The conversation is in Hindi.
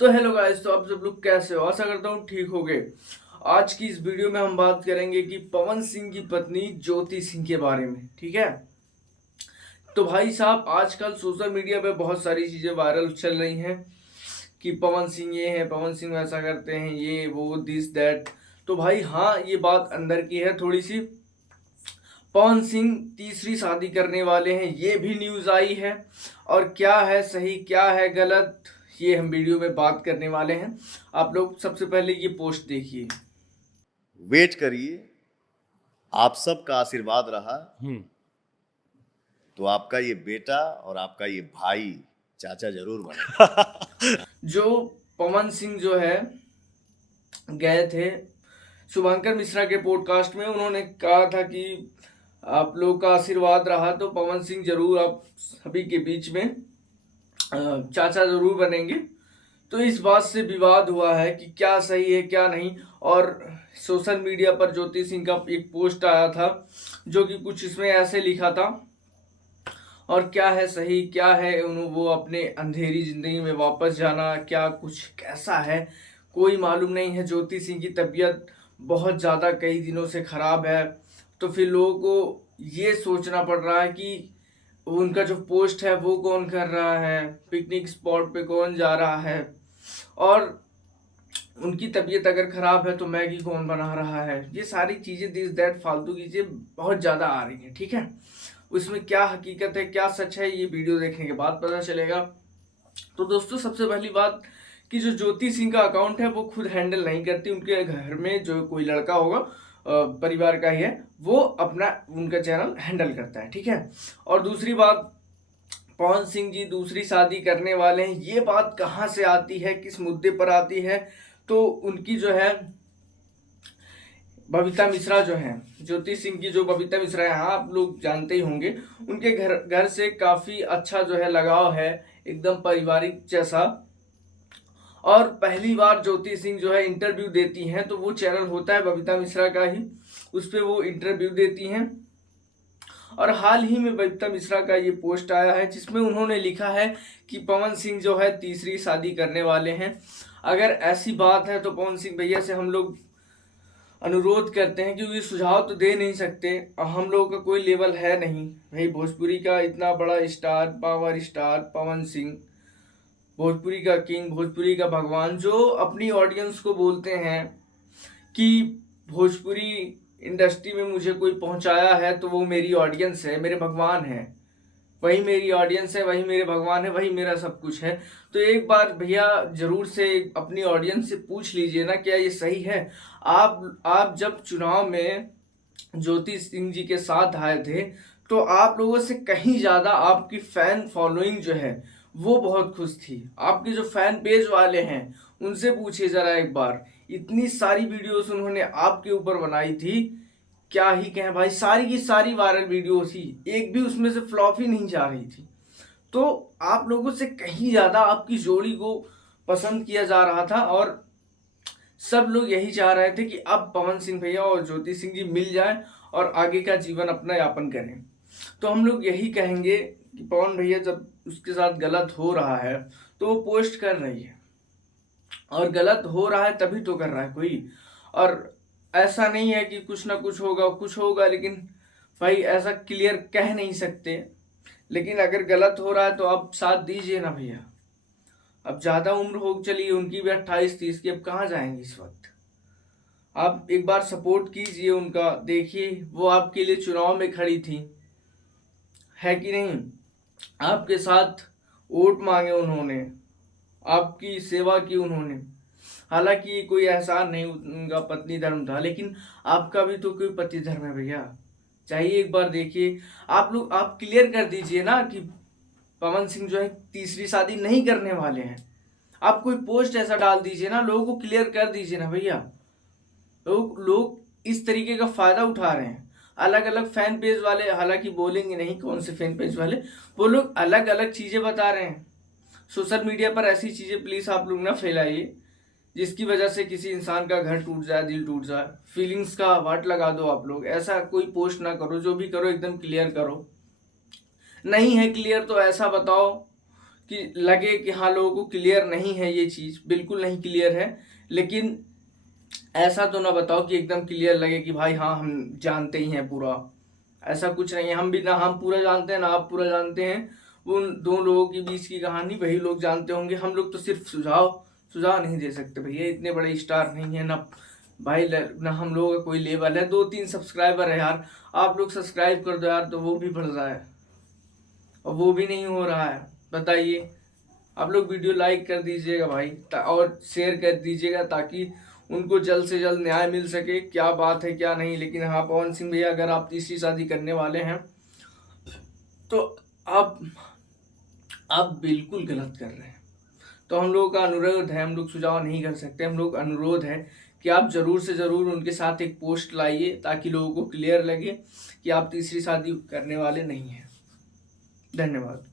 तो हेलो गाइस, तो आप सब लोग कैसे हो? आशा करता हूँ ठीक होगे। आज की इस वीडियो में हम बात करेंगे कि पवन सिंह की पत्नी ज्योति सिंह के बारे में। ठीक है, तो भाई साहब आजकल सोशल मीडिया पे बहुत सारी चीज़ें वायरल चल रही हैं कि पवन सिंह ये है, पवन सिंह वैसा करते हैं, ये वो दिस दैट। तो भाई हाँ, ये बात अंदर की है थोड़ी सी। पवन सिंह तीसरी शादी करने वाले हैं, ये भी न्यूज़ आई है। और क्या है सही, क्या है गलत, ये हम वीडियो में बात करने वाले हैं। आप लोग सबसे पहले ये पोस्ट देखिए। वेट करिए, आप सबका आशीर्वाद रहा तो आपका ये बेटा और आपका ये भाई चाचा जरूर बने। जो पवन सिंह जो है गए थे शुभंकर मिश्रा के पॉडकास्ट में, उन्होंने कहा था कि आप लोग का आशीर्वाद रहा तो पवन सिंह जरूर आप सभी के बीच में चाचा जरूर बनेंगे। तो इस बात से विवाद हुआ है कि क्या सही है क्या नहीं। और सोशल मीडिया पर ज्योति सिंह का एक पोस्ट आया था जो कि कुछ इसमें ऐसे लिखा था, और क्या है सही क्या है वो अपने अंधेरी जिंदगी में वापस जाना, क्या कुछ कैसा है कोई मालूम नहीं है। ज्योति सिंह की तबीयत बहुत ज़्यादा कई दिनों से ख़राब है, तो फिर लोगों को ये सोचना पड़ रहा है कि उनका जो पोस्ट है वो कौन कर रहा है, पिकनिक स्पॉट पे कौन जा रहा है, और उनकी तबीयत अगर ख़राब है तो मैगी कौन बना रहा है। ये सारी चीज़ें दिस दैट फालतू की चीज़ें बहुत ज़्यादा आ रही हैं। ठीक है, उसमें क्या हकीकत है क्या सच है ये वीडियो देखने के बाद पता चलेगा। तो दोस्तों सबसे पहली बात कि जो ज्योति सिंह का अकाउंट है वो खुद हैंडल नहीं करती, उनके घर में जो कोई लड़का होगा परिवार का ही है वो अपना उनका चैनल हैंडल करता है। ठीक है, और दूसरी बात, पवन सिंह जी दूसरी शादी करने वाले हैं, ये बात कहाँ से आती है, किस मुद्दे पर आती है? तो उनकी जो है बबीता मिश्रा जो है, ज्योति सिंह की जो बबीता मिश्रा है, हाँ आप लोग जानते ही होंगे, उनके घर घर से काफ़ी अच्छा जो है लगाव है, एकदम पारिवारिक जैसा। और पहली बार ज्योति सिंह जो है इंटरव्यू देती हैं तो वो चैनल होता है बबीता मिश्रा का ही, उस पर वो इंटरव्यू देती हैं। और हाल ही में बबीता मिश्रा का ये पोस्ट आया है जिसमें उन्होंने लिखा है कि पवन सिंह जो है तीसरी शादी करने वाले हैं। अगर ऐसी बात है तो पवन सिंह भैया से हम लोग अनुरोध करते हैं, क्योंकि सुझाव तो दे नहीं सकते, हम लोगों का कोई लेवल है नहीं भाई। भोजपुरी का इतना बड़ा star, power star Pawan Singh, Bhojpuri का किंग, भोजपुरी का भगवान, जो अपनी ऑडियंस को बोलते हैं कि भोजपुरी इंडस्ट्री में मुझे कोई पहुंचाया है तो वो मेरी ऑडियंस है, मेरे भगवान है, वही मेरी ऑडियंस है, वही मेरे भगवान है, वही मेरा सब कुछ है। तो एक बार भैया जरूर से अपनी ऑडियंस से पूछ लीजिए ना, क्या ये सही है? आप जब चुनाव में ज्योति सिंह जी के साथ आए थे तो आप लोगों से कहीं ज़्यादा आपकी फैन फॉलोइंग जो है वो बहुत खुश थी। आपके जो फैन पेज वाले हैं उनसे पूछिए ज़रा एक बार, इतनी सारी वीडियोस उन्होंने आपके ऊपर बनाई थी, क्या ही कहें भाई, सारी की सारी वायरल वीडियो थी, एक भी उसमें से फ्लॉप ही नहीं जा रही थी। तो आप लोगों से कहीं ज़्यादा आपकी जोड़ी को पसंद किया जा रहा था, और सब लोग यही चाह रहे थे कि अब पवन सिंह भैया और ज्योति सिंह जी मिल जाएं और आगे का जीवन अपना यापन करें। तो हम लोग यही कहेंगे कि पवन भैया जब उसके साथ गलत हो रहा है तो वो पोस्ट कर रही है, और गलत हो रहा है तभी तो कर रहा है कोई। और ऐसा नहीं है कि कुछ ना कुछ होगा, लेकिन भाई ऐसा क्लियर कह नहीं सकते। लेकिन अगर गलत हो रहा है तो आप साथ दीजिए ना भैया। अब ज़्यादा उम्र हो चली उनकी भी 28-30 की, अब कहाँ जाएंगे इस वक्त। आप एक बार सपोर्ट कीजिए उनका, देखिए वो आपके लिए चुनाव में खड़ी थी, है कि नहीं? आपके साथ वोट मांगे उन्होंने, आपकी सेवा की उन्होंने। हालांकि ये कोई एहसान नहीं उनका पत्नी धर्म था, लेकिन आपका भी तो कोई पति धर्म है भैया, चाहिए एक बार देखिए। आप लोग आप क्लियर कर दीजिए ना कि पवन सिंह जो है तीसरी शादी नहीं करने वाले हैं। आप कोई पोस्ट ऐसा डाल दीजिए ना, लोगों को क्लियर कर दीजिए ना भैया। लोग इस तरीके का फायदा उठा रहे हैं। अलग अलग फैन पेज वाले, हालांकि बोलेंगे नहीं कौन से फैन पेज वाले, वो लोग अलग अलग चीजें बता रहे हैं। सोशल मीडिया पर ऐसी चीजें प्लीज आप लोग ना फैलाइए जिसकी वजह से किसी इंसान का घर टूट जाए, दिल टूट जाए, फीलिंग्स का वाट लगा दो। आप लोग ऐसा कोई पोस्ट ना करो, जो भी करो एकदम क्लियर करो। नहीं है क्लियर तो ऐसा बताओ कि लगे कि हाँ लोगों को क्लियर नहीं है ये चीज़, बिल्कुल नहीं क्लियर है, लेकिन ऐसा तो ना बताओ कि एकदम क्लियर लगे कि भाई हाँ हम जानते ही हैं पूरा। ऐसा कुछ नहीं है, हम भी ना हम पूरा जानते हैं ना आप पूरा जानते हैं। उन दो लोगों के बीच की कहानी वही लोग जानते होंगे, हम लोग तो सिर्फ सुझाव सुझाव नहीं दे सकते भैया, इतने बड़े स्टार नहीं है ना भाई, ना हम लोगों का कोई लेवल है। 2-3 सब्सक्राइबर है यार, आप लोग सब्सक्राइब कर दो यार, तो वो भी बढ़ रहा है और वो भी नहीं हो रहा है। बताइए, आप लोग वीडियो लाइक कर दीजिएगा भाई, और शेयर कर दीजिएगा ताकि उनको जल्द से जल्द न्याय मिल सके, क्या बात है क्या नहीं। लेकिन हाँ पवन सिंह भैया, अगर आप तीसरी शादी करने वाले हैं तो आप आप बिल्कुल गलत कर रहे हैं। तो हम लोगों का अनुरोध है, हम लोग सुझाव नहीं कर सकते, हम लोग अनुरोध है कि आप ज़रूर से ज़रूर उनके साथ एक पोस्ट लाइए ताकि लोगों को क्लियर लगे कि आप तीसरी शादी करने वाले नहीं हैं। धन्यवाद।